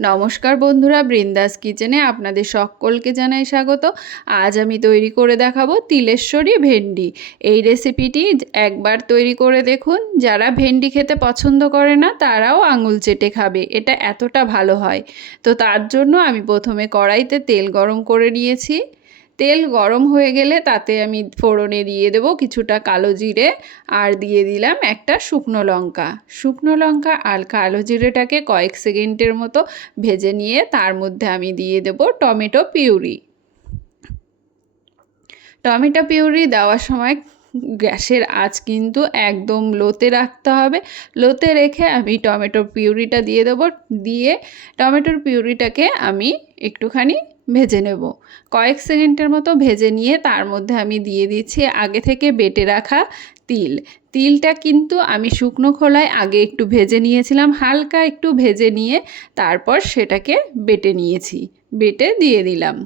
নমস্কার বন্ধুরা, বৃন্দাস কিচেনে আপনাদের সকলকে জানাই স্বাগত। আজ আমি তৈরি করে দেখাবো তিলেশ্বরী ভেন্ডি। এই রেসিপিটি একবার তৈরি করে দেখুন, যারা ভেন্ডি খেতে পছন্দ করে না তারাও আঙুল চেটে খাবে, এটা এতটা ভালো হয়। তো তার জন্য আমি প্রথমে কড়াইতে তেল গরম করে নিয়েছি। তেল গরম হয়ে গেলে তাতে আমি ফোড়নে দিয়ে দেবো কিছুটা কালো জিরে, আর দিয়ে দিলাম একটা শুকনো লঙ্কা। শুকনো লঙ্কা আর কালো জিরেটাকে কয়েক সেকেন্ডের মতো ভেজে নিয়ে তার মধ্যে আমি দিয়ে দেবো টমেটো পিউরি। টমেটো পিউরি দেওয়ার সময় গ্যাসের আঁচ কিন্তু একদম লোতে রাখতে হবে। লোতে রেখে আমি টমেটো পিউরিটা দিয়ে দেবো। দিয়ে টমেটোর পিউরিটাকে আমি একটুখানি ভেজে নেব। কয়েক সেকেন্ডের মতো ভেজে নিয়ে তার মধ্যে আমি দিয়ে দিচ্ছি আগে থেকে বেটে রাখা তিল। তিলটা কিন্তু আমি শুকনো খোলায় আগে একটু ভেজে নিয়েছিলাম, হালকা একটু ভেজে নিয়ে তারপর সেটাকে বেটে নিয়েছি, বেটে দিয়ে দিলাম।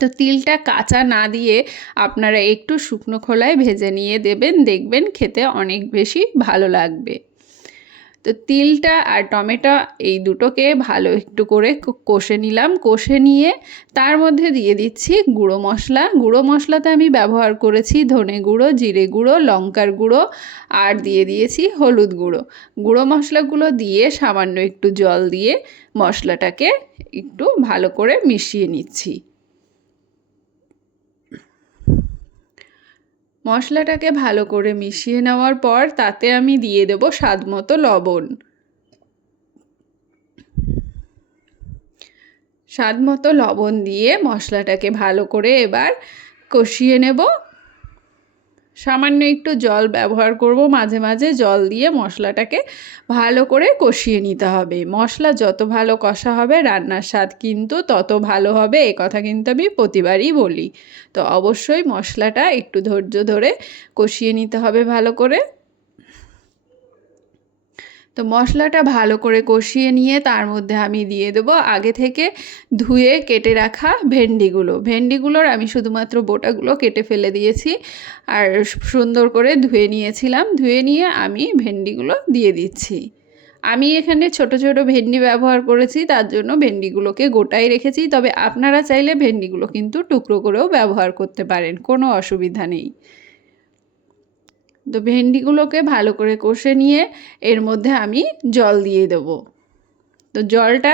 তো তিলটা কাঁচা না দিয়ে আপনারা একটু শুকনো খোলায় ভেজে নিয়ে দেবেন, দেখবেন খেতে অনেক বেশি ভালো লাগবে। তো তিলটা আর টমেটো এই দুটোকে ভালো একটু করে কষে নিলাম। কষে নিয়ে তার মধ্যে দিয়ে দিচ্ছি গুঁড়ো মশলা। গুঁড়ো মশলাতে আমি ব্যবহার করেছি ধনে গুঁড়ো, জিরে গুঁড়ো, লঙ্কার গুঁড়ো, আর দিয়ে দিয়েছি হলুদ গুঁড়ো। গুঁড়ো মশলাগুলো দিয়ে সামান্য একটু জল দিয়ে মশলাটাকে একটু ভালো করে মিশিয়ে নিচ্ছি। মশলাটাকে ভালো করে মিশিয়ে নেওয়ার পর তাতে আমি দিয়ে দেব স্বাদ মতো লবণ। স্বাদ মতো লবণ দিয়ে মশলাটাকে ভালো করে এবার কষিয়ে নেব। সামান্য একটু জল ব্যবহার করব, মাঝে মাঝে জল দিয়ে মশলাটাকে ভালো করে কষিয়ে নিতে হবে। মশলা যত ভালো কষা হবে রান্নার স্বাদ কিন্তু তত ভালো হবে, এ কথা কিন্তু আমি প্রতিবারই বলি। তো অবশ্যই মশলাটা একটু ধৈর্য ধরে কষিয়ে নিতে হবে ভালো করে। তো মশলাটা ভালো করে কষিয়ে নিয়ে তার মধ্যে আমি দিয়ে দেবো আগে থেকে ধুয়ে কেটে রাখা ভেন্ডিগুলোর আমি শুধুমাত্র বোটাগুলো কেটে ফেলে দিয়েছি, আর সুন্দর করে ধুয়ে নিয়েছিলাম। ধুয়ে নিয়ে আমি ভেন্ডিগুলো দিয়ে দিচ্ছি। আমি এখানে ছোট ছোট ভেন্ডি ব্যবহার করেছি, তার জন্য ভেন্ডিগুলোকে গোটাই রেখেছি। তবে আপনারা চাইলে ভেন্ডিগুলো কিন্তু টুকরো করেও ব্যবহার করতে পারেন, কোনো অসুবিধা নেই। তো ভেন্ডিগুলোকে ভালো করে কষে নিয়ে এর মধ্যে আমি জল দিয়ে দেবো। তো জলটা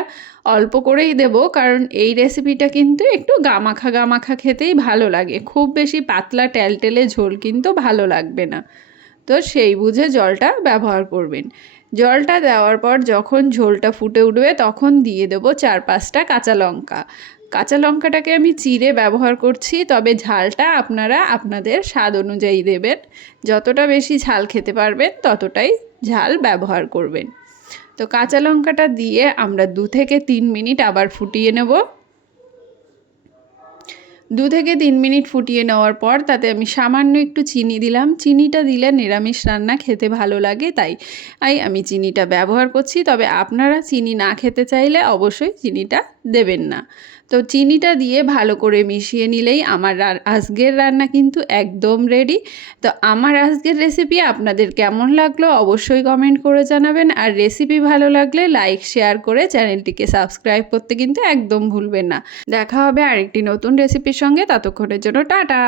অল্প করেই দেব, কারণ এই রেসিপিটা কিন্তু একটু গামাখা গামাখা খেতেই ভালো লাগে, খুব বেশি পাতলা টেলটেলে ঝোল কিন্তু ভালো লাগবে না। তো সেই বুঝে জলটা ব্যবহার করবেন। জলটা দেওয়ার পর যখন ঝোলটা ফুটে উঠবে তখন দিয়ে দেবো 4-5টা কাঁচা লঙ্কা। কাঁচা লঙ্কাটাকে আমি চিড়ে ব্যবহার করছি, তবে ঝালটা আপনারা আপনাদের স্বাদ অনুযায়ী দেবেন। যতটা বেশি ঝাল খেতে পারবেন ততটাই ঝাল ব্যবহার করবেন। তো কাঁচা লঙ্কাটা দিয়ে আমরা 2 থেকে 3 মিনিট আবার ফুটিয়ে নেব। 2 থেকে 3 মিনিট ফুটিয়ে নেওয়ার পর তাতে আমি সামান্য একটু চিনি দিলাম। চিনিটা দিলে নিরামিষ রান্না খেতে ভালো লাগে, তাই আমি চিনিটা ব্যবহার করছি। তবে আপনারা চিনি না খেতে চাইলে অবশ্যই চিনিটা দেবেন না। তো চিনিটা দিয়ে ভালো করে মিশিয়ে নিলেই আমার আজকের রান্না কিন্তু একদম রেডি। তো আমার আজকের রেসিপি আপনাদের কেমন লাগলো অবশ্যই কমেন্ট করে জানাবেন, আর রেসিপি ভালো লাগলে লাইক শেয়ার করে চ্যানেলটিকে সাবস্ক্রাইব করতে কিন্তু একদম ভুলবেন না। দেখা হবে আরেকটি নতুন রেসিপির সঙ্গে, ততক্ষণের জন্য টাটা।